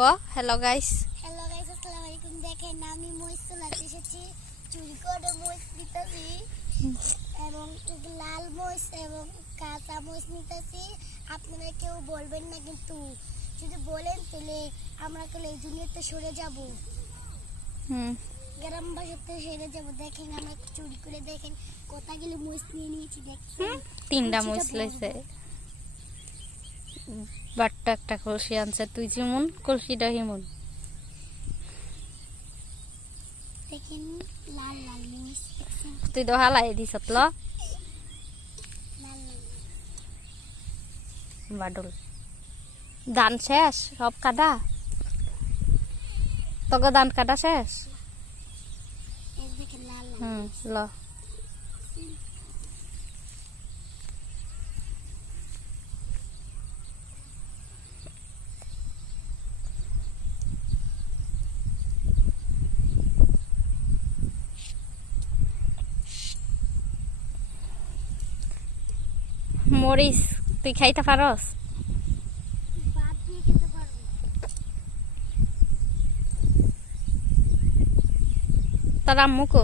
Hello guys. Hello guys, আসসালামু আলাইকুম। দেখেন আমি মরিচ তোলাতে এসেছি, চুরি করে মরিচ নিতেছি এবং লাল মরিচ এবং কাঁচা মরিচ নিতেছি। আপনারা কেউ বলবেন না, কিন্তু যদি বলেন তাহলে আমরা তাহলে এই দুনিয়াতে সরে যাব, গ্রাম বাসাতে সরে যাব। দেখেন আমরা চুরি করে দেখেন কতগুলো মরিচ নিয়ে নিয়েছি। দেখছেন 3টা মরিচ লইছে, বাট্টা একটা কলসি আনছে। তুই যেমন কলসিটা হিমন দেখেন লাল লাল মরিচ দেখছেন, তুই তো হালাই দিছ ল লাল লাল। বাডল ধান শেষ, সব কাটা তোকে ধান কাটা শেষ। এই দেখেন লাল লাল। ল মরিচ তুই খাইতে পারস? ভাত দিয়ে খেতে পারবো। তোর আম্মুকো